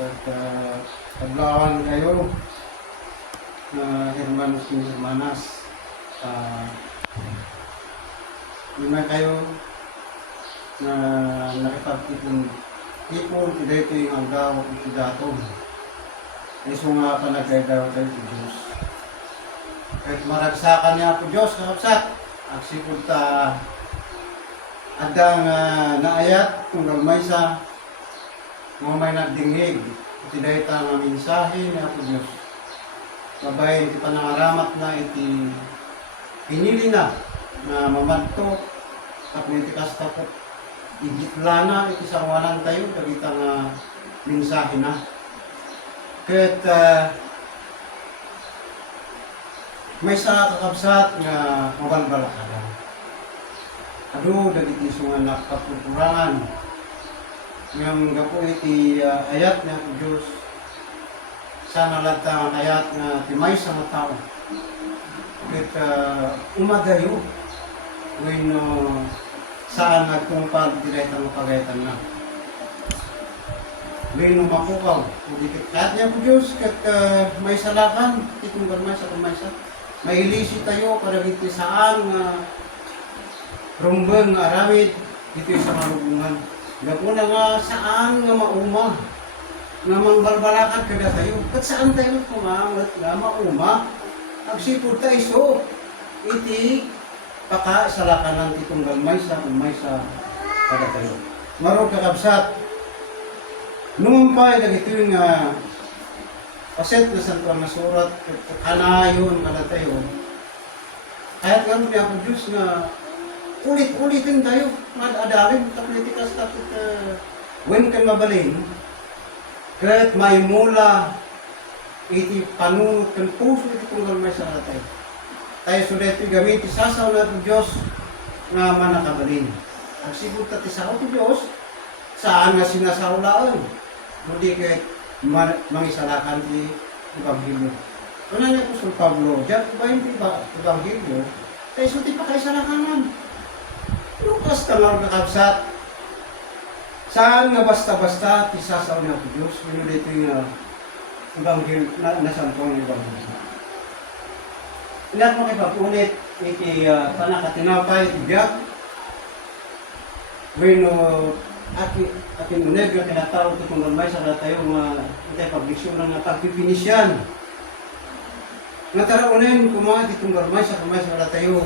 At paglawan kayo na hermanos ni hermanas. Lima kayo na nakipag-ipon dito yung agaw at idatong. Iso nga pa nagagawa tayo sa Diyos. Kahit maragsakan niya po Diyos, kakapsat. Aksipod ta adang naayat kung galmay sa mga may nagdingig. Iti ta nga mensahe niya po Diyos. Babay, iti panangaramat na iti pinili na mamadto at iti kastakot. Igitla na iti sawalan tayo, dagita nga mensahe na. Kahit may sa kakabsat nga mabalbala ka lang. Ado, dagiti sungan na kapukurangan. Ngam gapo iti ayat na po Diyos. Sana lagta ang ayat na timay sa mga tao. Kahit umagayo. When saan nagtungpag direta mo pagayatan na. When makukaw. Kahit niya po Diyos, kahit may salakan, itong garmay sa kumaysa. May ilisi tayo para dito saan rumbang aramid dito sa marubungan. Gapuna nga saan nga mauma nga mangbalbalakan kada tayo. Kat saan tayo kumangat nga mauma? Agsipod tayo so iti pakasalakan ng titong galmay sa kada tayo. Marog kakabsat. Numumpay dagito yung kaset na santuan na surat kanayon kada tayo. Kahit nga niya ako Diyos nga ulit-ulitin tayo. Madadalin ta politikas tapos when ka mabalin kahit may mula iti panunod kan puso iti tunggal may sa tayo. Tayo sulit gamit isasaw na ito Diyos nga manakabalin. Ang sibot na tisaw ito Diyos saan nga sinasaulaan. Hindi kahit mangisalakan ti Ebanghelyo. Ano niya po Sul Pablo? Diyan ba yung Ebanghelyo? Tayo suti pa kayo salakanan. Lukas ka lang nakabsat. Saan nga basta-basta tisasaw na ito Diyos? Ano dito yung Ebanghelyo na nasampong Ebanghelyo. Ilan mo kayo papunit, iti panakatinapay, ibiyak. Bueno, aking uneg na tinatawag ito kung galmay sa tayo mga itay pablisyon ng pagpipinisyan. Nataraunin kumahat itong galmay sa tayo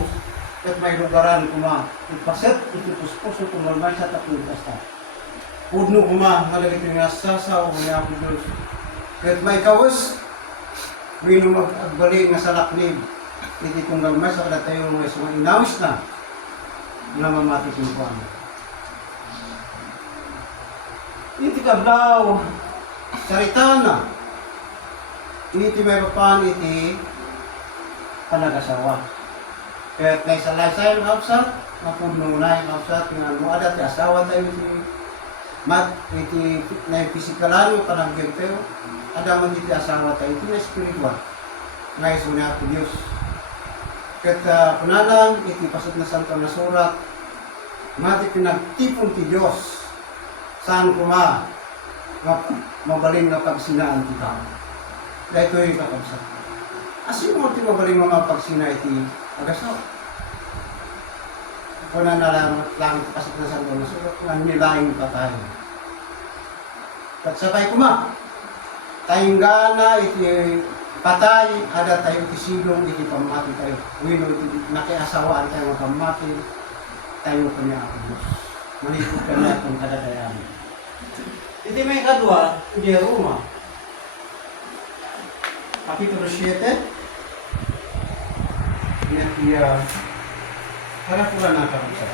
at may lugaran kuma. Ipaset, itipuspos itong galmay sa tapong kasta. Pudno kuma, malagit yung nasasaw, niya ako Diyos. Kahit may kawas, bueno mag-agbali nga sa laknib. Hindi kong galmay sa tayo mga inawis na mamati simpuan. Iti kablaw, sarita na. Iti may papan, iti panagasawa. Kaya naisalay-say ang hapsat, mapudno na yung hapsat, nga adat, asawa tayo iti na pisikalan yung panagyan tayo, adaman iti asawa tayo, iti na spiritual. Ngayon sunya ko Diyos. Kaya punalang, iti pasot na santo na surat, mati pinagtipon ti Diyos. Saan kuma mabaling na pagsinaan ti tao. Dahil ito yung kakabsat. Asin mo iti mabaling mga pagsina iti agasaw. Kuna na lang pasok na santo na surat, nga nilaing patay. At sakay kuma, tayong gana iti patay, ada tayo iti silong iti pamati tayo. Wino iti nakiasawaan tayo mga pamati, tayo kanya ako Diyos. Malipot ka na itong kadadayan. Iti may kadwa, di Roma. Kapitulo 7. Harap ko lang nakakabsa.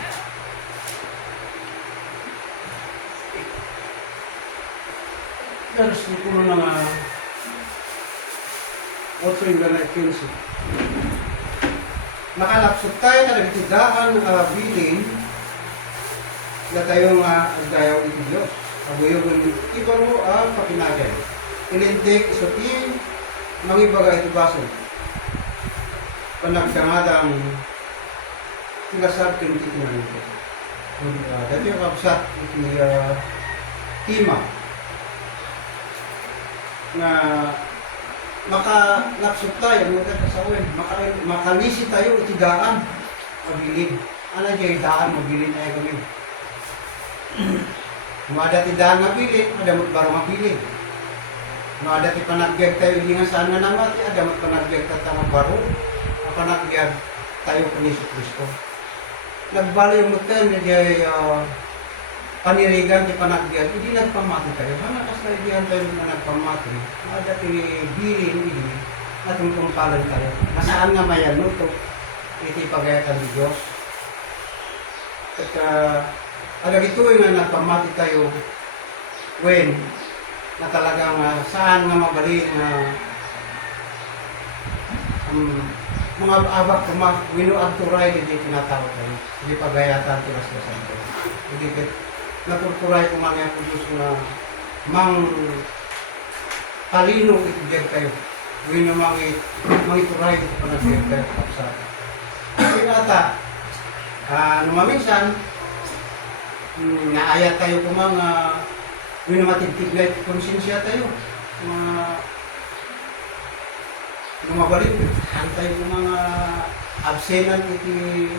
Versikulo na nga 8 yung ganay 15. Makalapsot tayo na nagtigaan bilin na tayo nga agdayaw iti Diyos. Abuyo kung iba mo ang pakinagay. Inindik, isutin, mangibaga ito baso. Panagdangadang tilasar tinitinan ito. Dati yung kapsat, iti tima. nga makalapsot tayo mga kasawin, makalisi tayo itigaan mabilin. Ano dyan daan mabilin ay kami. Mada ti daan mabilin, ada magbarong mabilin. Mada ti panagbiag tayo hindi nga saan nga naman, ada magpanagbiag tayo magbaro, panagbiag tayo kung Yesu Cristo. Nagbalo yung mutan na dyan panirigan ti panagbiag, hindi nagpamati tayo. Hana kas na diyan tayo na nagpamati. Ada ti bilin ini at tungtungpalan tayo. Masaan nga mayan no to iti pagayatan ni Diyos. At aga ito nga nagpamati tayo when na talagang saan nga mabalin na mga abak winuag turay hindi tinatawag tayo. Hindi pagayatan ti Basbasan tayo. Hindi natuturay ko mga Diyos na mang talino itibiyag kayo. Huwag na mga ituray ito pa nagbiyag kayo kapsata. Kaya ata, numaminsan, naayat tayo kung mga huwag na matibtig na konsensya tayo. Lumabalik, tayo kung mga absenan iti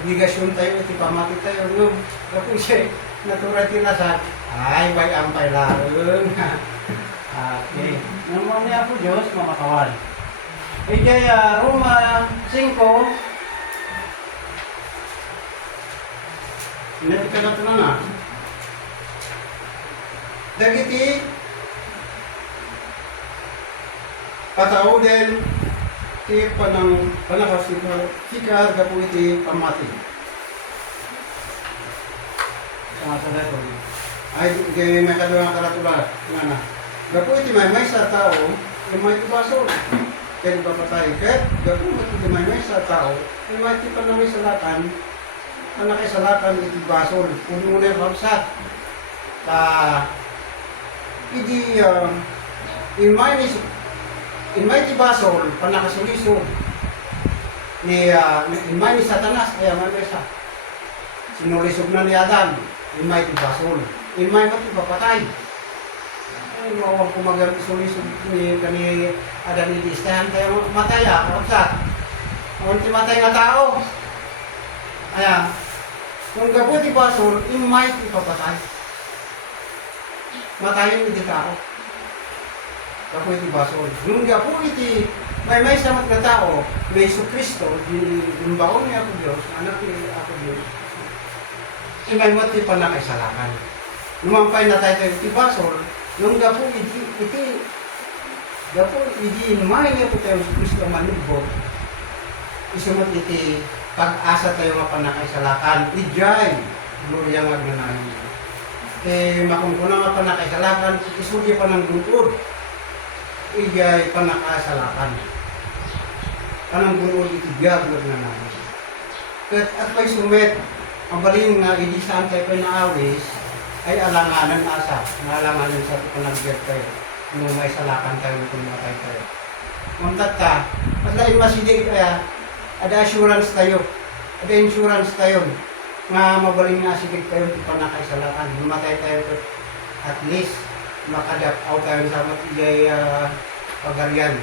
obligasyon tayo, iti pamati tayo. No? Kapag siya, natural tinasag, ay, may ampay larong. Okay. Naman niya po Diyos, mga kawan. Ijay, Roma 5, hindi ka na ito na. Dagiti, patao din, ti panakasikar ka po iti pamati. Masalah ko. Ay, may kadungan karatula. Nga. Gapo iti may sa tao, yung may tubasol. Kaya ba patay? Kaya gapo iti may sa tao, yung may iti panamay salatan, ang nakisalatan iti basol. Puno na yung pabsat. Idi, in may iti basol, panakasuliso, in may ni Satanas, kaya may sa. Sinulisog na ni Adan. Imay tibasol. Imay mati papatay. Ay, mawag kumagal isulisog ni kani ada ni listahan tayo mataya. Kapsat. Kung timatay nga tao. Ayan. Kung gapo tibasol, imay papatay. Matayin iti tao. Gapo tibasol. Nung gapo iti may samat na tao, may Yesu Cristo, yung baon niya ako Diyos, anak ni ako Diyos. Imay mo iti panakaisalakan. Lumampay na tayo iti basol, nung gapo iti inumay niya po tayo Kristo manubot, isumot iti pag-asa tayo nga panakaisalakan, ijay, gloria nga gnanahin. Makumpuna nga panakaisalakan, isurya pa ng lungkod, ijay panakaisalakan. Kanang bunod iti biyag nga gnanahin. At may sumet, ang baling nga hindi saan tayo naawis ay alanganan asa. Alanganan sa ito panagbiag tayo. Nung may salakan tayo, kung matay tayo. Mamtat ka, at lain masidig kaya, ada assurance tayo. Ada insurance tayo. Nga mabaling nga sidig tayo, di pa nakaisalakan. Matay tayo, at least, makadapaw tayo sa matigay pagarian.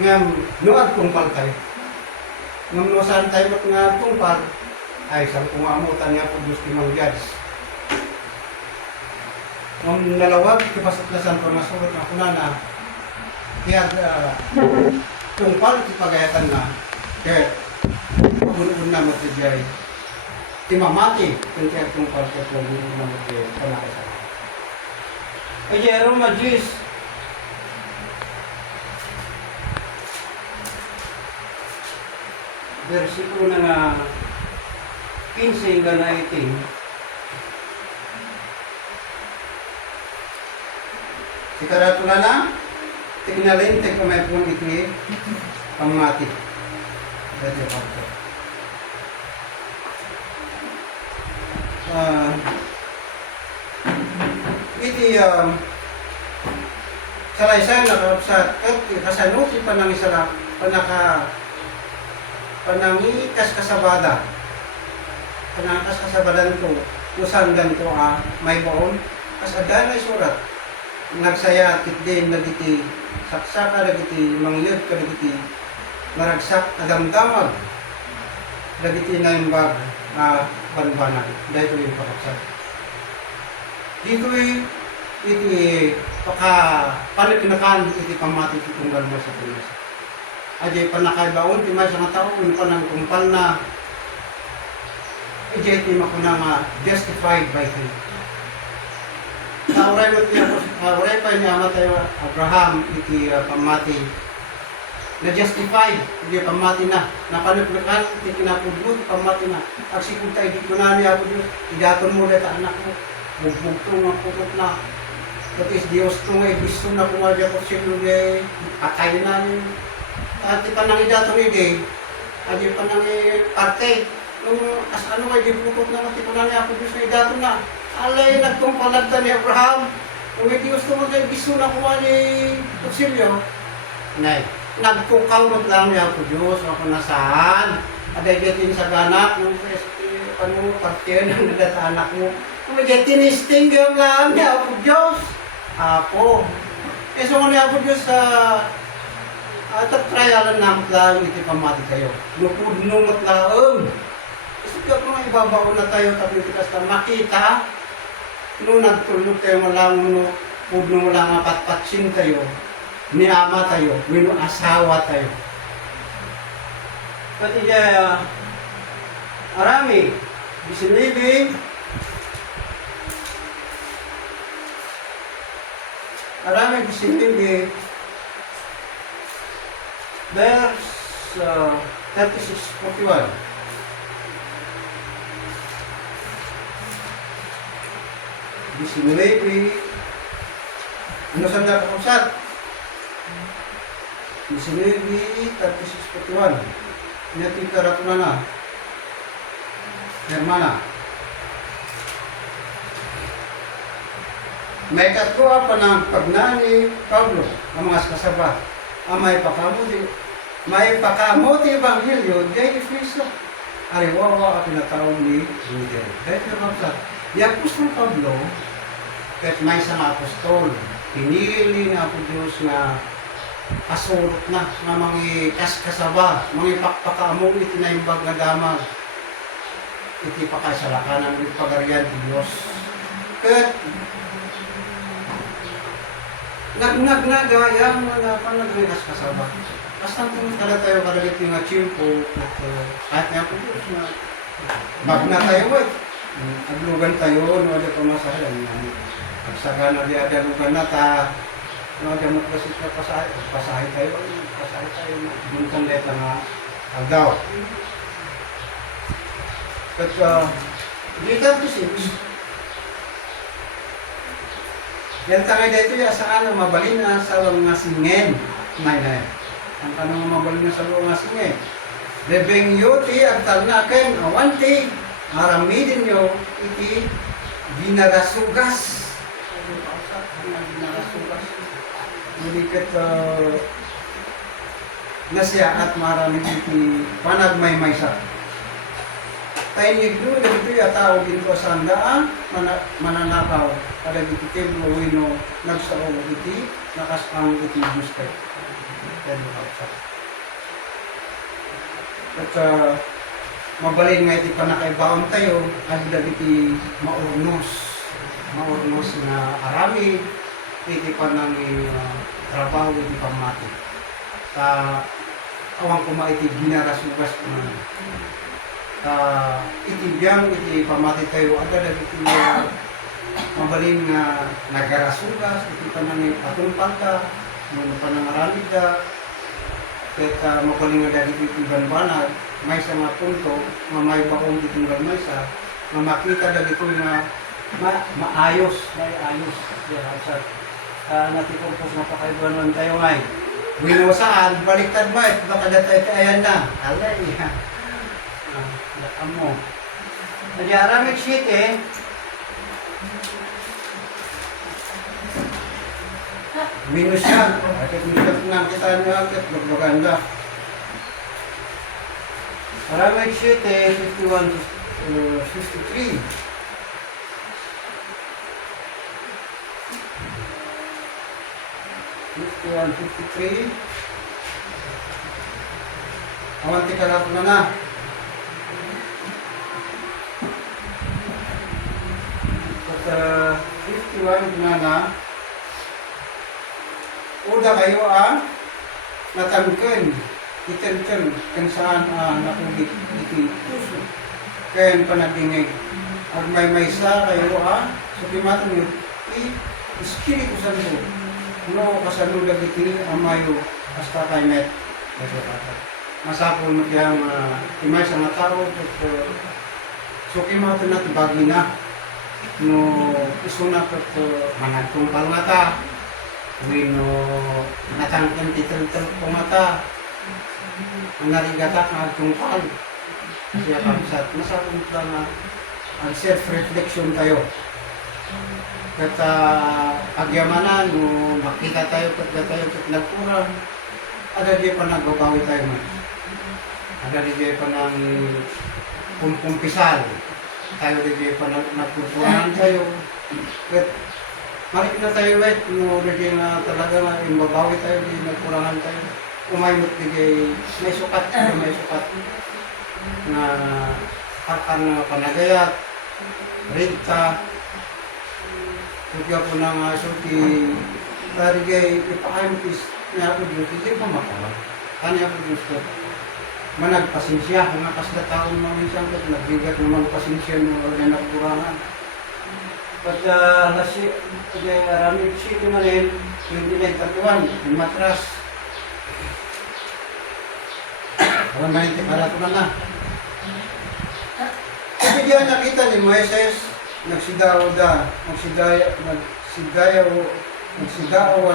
Ngayon, nuad tungpal tayo. Nung nusan tayo nga tungpal, ay sang kumamutan niya po Diyos timang judge. Nung nalawag, kipasaklasan ko na surat na kunana, kaya tungpal ipagayatan na, kaya pag-unun na matibiyay, timamati, kung kaya tungpal ko pag-unun na matibiyay, panakasan. Ay, Jerome Magis, versikulo na nga 15 hanggang 19. Si karatula na, tingnan tek may pun iti pamati. Dati ako. Iti salaysay na kapsat at kasanuti panangisala panangikas kasabada. Panangikas kasabadan ko usan ganito may baon kas adan ay surat nagsaya at din nagiti saksaka nagiti mangyod ka nagiti maragsak agamdamag nagiti na yung bag banbanan dahil ito yung pakapsat dito iti panagkinakan iti pamati iti tunggal mo sa Pinas ajay panakaibaon ti may sa tao yung panang kumpal na iti iti makuna justified by him. Nauray pa niya matay Abraham iti pamati na justified iti pamati na napanaglakan iti kinapudlo pamati na agsikod tayo di ko na niya po Diyos idaton mo data anak mo bugbugtong ang pukot na that is Diyos to nga gusto na kumadya ko siya patay na niya at ipanang idatong ide at ipanang parte nung ano nga ipukot na iti ko na niya po Diyos na idaton na alay nagkumpalagta ni Abraham kung hindi gusto mo kayo gusto na kuha ni Auxilio nay nagkukaunot lang niya po Diyos ako nasaan at ay gatin sa ganak yung ano partyan ng anak mo kung gatin istinggam lang niya po Diyos apo so niya po Diyos at trialan namin lang iti pamati kayo nupudno matlaong isip ka kung ibabaon na tayo tabi kita makita no nagtulog tayo malang no pudno lang patpatsin tayo ni ama tayo wino asawa tayo pati niya arami bisinibing arami bisinibing verse 36:41 19 ano saan napakapsat 19:36:41 inatita rato na hermana may katkuha pa ng pagnani Pablo ang mga kasabat ang may pakamuti Ebanghelyo dahil Kristo ariwawa at pinatawag ni Lutero dahil napakapsat di Apostol Pablo kahit may isang apostol pinili na ako Diyos na kasurot na mga kaskasaba mga pakpakaamong itinaimbag na damag iti pakasalakanan ng pagarian di Diyos kahit nagnagayang na panagrinas kasaba basta kung kada tayo kadalit yung chimpo at kahit nga po Diyos na bag na tayo aglugan tayo no ada pamasahan agsaga na di ada lugan na ta no ada magpasit na pasahay tayo buntang leta nga agdaw at litan to six yan tangay dito yung asaan na mabalin na sa mga singen nay ang tanong mabalin na sa mga singen lebeng yuti agtal na akin awanti maramidin nyo iti ginarasugas Mulikat nasya at maramid iti panagmaymaysa tayo nigdo dito yung tao dito sa handaan mananakaw kada iti tiblo wino nagsao iti nakasang iti Diyos kayo at mabalin nga iti panakaibaon tayo at iti maurnos na arami iti panang trabaho iti pamati awang kuma iti ginarasugas kuma iti biyang iti pamati tayo agad iti mabalin nga nagarasugas iti panang patumpalta mga panang aramid kaya mabalin nga dahil iti banbanag may sa mga punto, may bakong ditunggal may sa, makita dali ito na maayos. Natipupos na pakaibanon tayo ngay. Winusaan, baliktad ba? Baka datay ayan na. Alay. Lakam mo. Nadiaramik City, minus yan. Akit minus nang kita niyo akit, maganda. Aramik City, 51-53. 51, 53. Awan tika na ito na. Sa 51 na. Uda kayo natangken. Iten-ten kung saan nakulit iti puso. Kaya panagdingig. At may sa kayo so kimatan nyo, Espiritu Santo. No, kasano dagiti amayo hasta kay met. Masapol mo kayang imay sa mga tao. So kimatan na tibagi na. No, isunat at managtungkal nga ta. No, natangkan titel-tel ko mata. Ang narigata ang tungkal. Kaya kapsat, masapol ka na ang self-reflection tayo. At agyamanan, no, makita tayo, pagka tayo nagkurang, ada di pa nagbabawi tayo man. Ada di pa nang kumpisal. Tayo di pa nagkukurangan tayo. At marik na tayo, wait, no, di na talaga na imbabawi tayo, di nagkurangan tayo. Umaymot di may sukat na akan panagayat, renta, kaya po nang suti, dari gay ipakaimpis niya ako Diyos, hindi pa makawa. Kanya po Diyos ko, managpasinsya, mga kasla taon mga minsan ko, nagbigat naman pasinsya mo, na nagkurangan. At lasi, Ramid City Manil, yung dinagtatuan, yung matras. Alam na hindi, para ito na. Kasi diyan nakita ni Moises, nagsidawan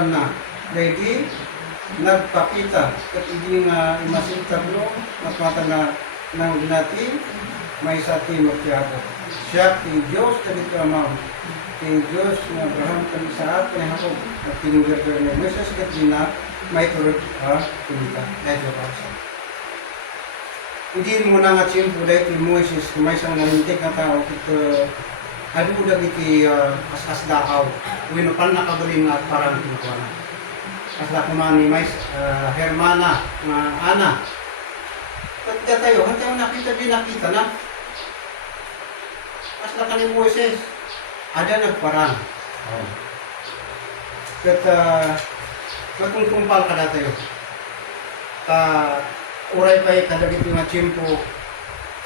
na. Lady, nagpakita. At hindi nga imasintablo, matmata na ng ginati, may sa ating magtiyago. Siya, kay Diyos, kalit amaw. Kay Diyos, na Abraham, kalit sa atin, Jacob, at tinugir na Moises, kat na, may turot, kumita. Dahil sa paksa. Hindi mo na nga tiyempo dahil kay Moises, may isang nalintik na tao, adu udah iti as dakaw. Uwino pan nakagaling at parang tinukuha na. Asla kumani may Hermana, Ana. Pagka tayo, hantay nakita na. Asla ka ni Moises, ada nagparang. Kat matungtumpal ka na tayo. Uray pa'y kadagit yung tiyempo,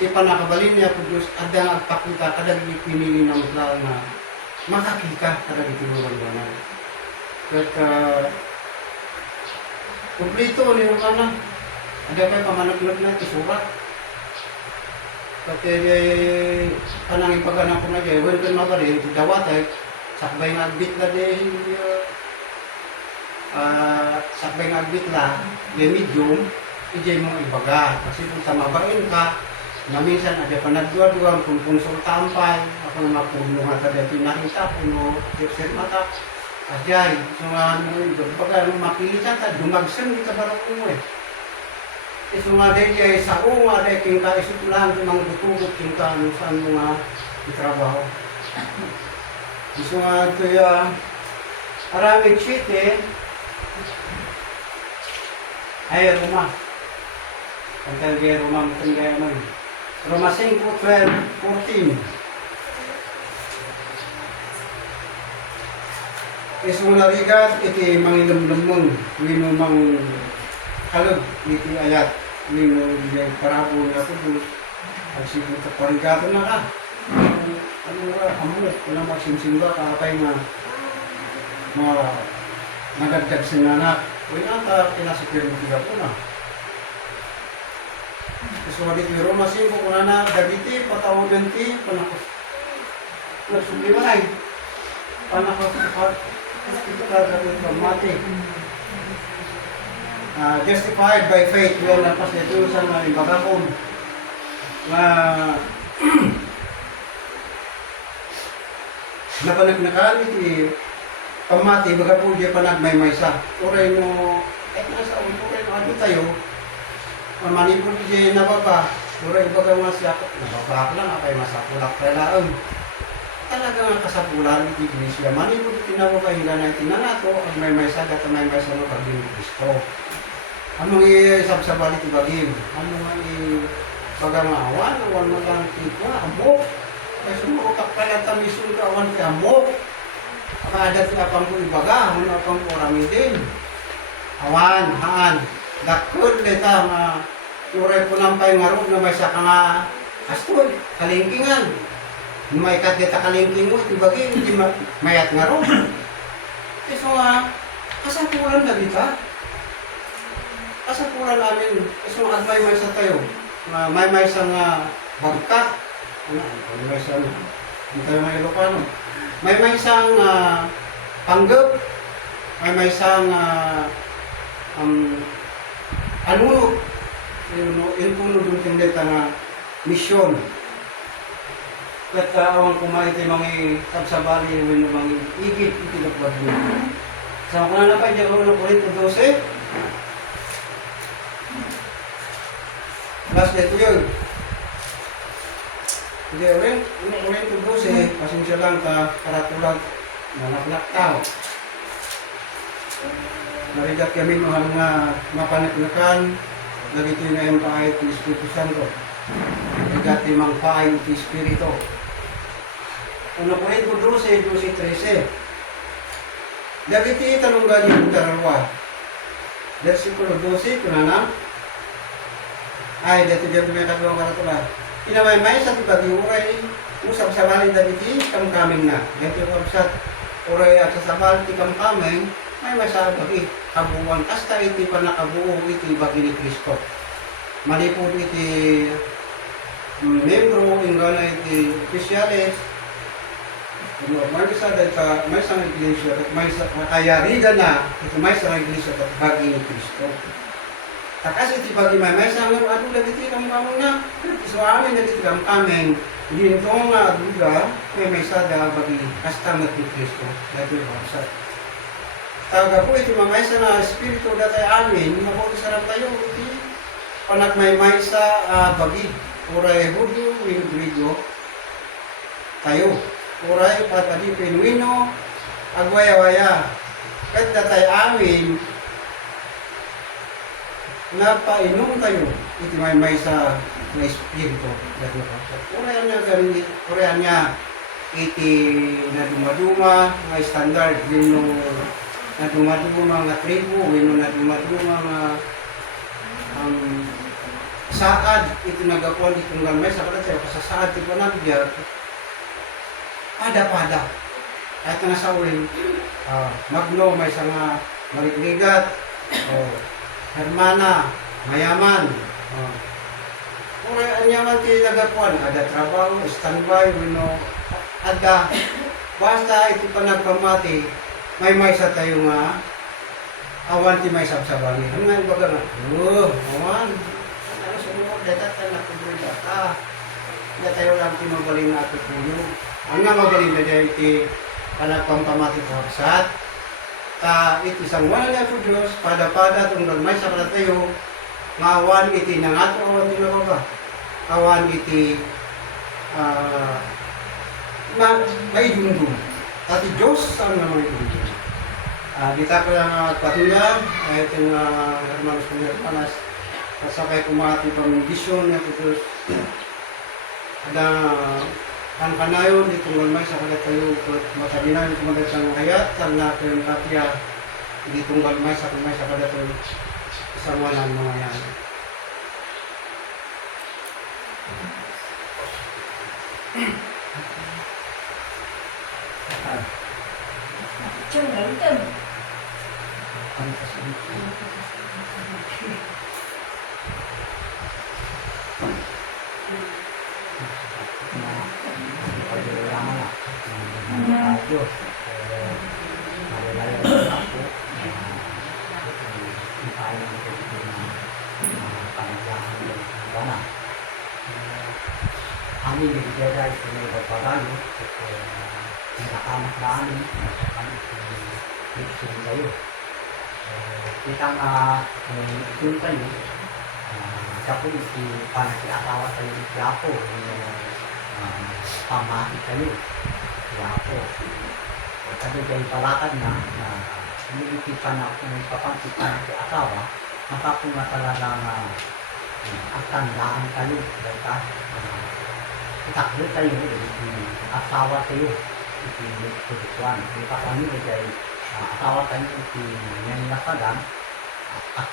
ipanakabalin niya po Diyos, ada agpakita, kadagit pinili ng mutla na makakita, kadagit yung walwanan. At kumplito niyo ka na, ada pa'y pamanaglag na isurat. Pati kanang ipaganan ko na dyan, well, kan mabali, dawat ay, sakbay nga agbit na dyan, sakbay nga agbit na, medium, ijay mo ibaga. Kasi kung tamabain ka, na minsan ada panagduwa-duwa, kung konsultampay, ako na mapuno nga kada pinakita, puno, jokser mata, ajay. So nga, baga, mapilitan ka, dumagsan kita barang mo eh. So nga, dahil sa nga, dahil king ka, isip lang, mga butugot, king ka, saan mo nga itrabaho. So nga, ito yung Aramid City, ay, Roma. Ang kaya Roma, matang gaya mo. Roma 5, 12, 14. Ismula rigat, iti mangilam-lamong, minumang kalog, iti ayat, minumang parabo na ito, ang sibuta parigato na ka. Ano nga, amulat, wala magsimsimba, kakapay na nagagdag sinanak. Wala ka, pinasipir mo tiga po na. So, di ko Roma 5, kung na dagiti, patawagan ti, panakos. Nagsubliman ay, panakos, ito gagawin from mati. Justified by faith, well, napas nito sa mga ibagakon. Napanagnakaan iti, pamati, baga po di panagmay-may sa. Uray no, nasa uray no, ano tayo, manipon di nababa, uray baga mga siya, nababa lang, apay masakulak tayo laang. talaga nga kasapulan iti Iglesia. Manipod tinawapahinga na itinato, ang may sagat at may sa mga pagdini Kristo. Ano i-sabsabali iti bagim? Ano nga i-bagangawan? Awan mo lang tikwa, amok. Kasi sumurutak ka lang tamisun ka, awan ti amok. Akadat ti apang ko ibaga, ano apang ko ramidin. Awan, haan. Dakod leta nga yuray po nampay nga ro na may sa nga astol, kalingkingan. May kadeta kalingking mo, iti bagi, hindi mayat nga ro. So nga, kasapulan na dita. Kasapulan namin, so at may sa tayo. May sa nga bagkat. May sa nga, hindi tayo may Ilocano. May sa nga panggap. May sa nga anuno. Yung puno yung tindeta nga misyon. Kat awang kumain tayo mga sabsabali yung mga igit, itinapad mo. So kung na pa, dyan ko na Korinto 12. Last day to yun. Hindi rin, Korinto 12, pasensya lang ka, karatulag, nanaklak tao. Narigat kami nohan nga mapanatnakan, nagito na yung paayot ng Espiritu Santo. Narigat yung paayot ng Espiritu. Ano po ito, 12:13. Dagiti talunggan yung darawa. Versikulo 12, kunanang. Ay, dito dyan may katulong karatulan. Pinamay-may sa tibagi uray, usap sa balin dagiti, kamkaming na. Dito yung kapsat, uray at sa sabal, ti kamkaming, may masabagi, kabuuan. Hasta iti pa nakabuo iti bagi ni Kristo. Malipod iti membro, ingana iti opisyalis, may isa dahil may isang iglesia at may kayarigan na ito may isang iglesia at bagi ni Kristo. Takas iti bagi may isang ano lagi iti kamkamang na. So amin lagi iti kamkamang hindi ito nga aduga may isa dahil bagi kastamat ni Kristo. Dahil ito yung kapsat. Taga po iti mamaysa na espiritu datay amin, mabutisarap tayo iti panak may maysa bagi. Uray Hudyo, Grigo, tayo. Uray patadi Pinuino, agwaya-waya. Kat datay amin, napainom tayo iti may sa na espiritu. Uray niya iti na dumaduma, nga standard, yun na dumaduma nga tribo, yun na dumaduma nga saad, ito nagakuan itong gamay sa kalatay, kasasaad, ito na biyar, pada-pada. Kahit nga sa uling, magno, may nga maligligat, hermana, mayaman, kung anyaman ti nagakuan, ada trabaho, standby, ada, basta ito pa nagpamati, may sa tayo nga, awan ti may sabsabangin. Ano nga yung baga nga? Awan. Ano sa mga datat na nakubri data. Hindi tayo lang tinubaling na ito puno. Ang nga magaling na dahil iti panagpampamati sa haksat. Iti isang wala na po Diyos, pada-pada itong nagmay sa kalatayo, nga awan iti nangato, awan ti nabaga. Awan iti may dundum. At Diyos ang naman dundum. Kita ko lang patulang, itong hermanos kong hermanas, kasakay kumati pamindisyon na ito. Ada ang kanayon, itong galmay sa kalatayo, matabinan itong magat sa hayat, na kayong kapya, itong galmay sa kalatayo, isang walang mga yan. Kami bibigyan sa mga pagpapagano nakakamak na amin ito kayo kitang doon kayo sa po iti panakiatawa kayo iti ako pamati kayo Kaya ako, sabi kayo palakad na nilitipan na kung papansipan ng asawa, makapo nga talaga nga at tandaan kayo, bata, itakbo kayo, asawa kayo, itinitutuan. Kung kapani kayo, asawa kayo, itinanyasagan, at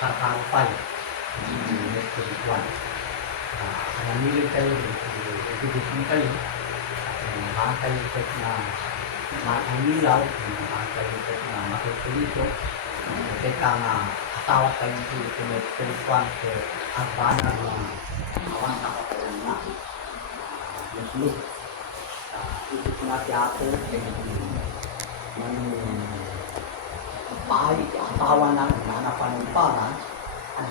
karkalpay, itinitutuan. Nanili kayo, itinitutuan kayo, mahal kayo na manilaw, mahal kayo na matutulito, kita nga asawa kayo itinitutuan ke agbanan na awan na kayo na muslim. Ito ko na siya ako, pahay asawa ng nanapanumparan,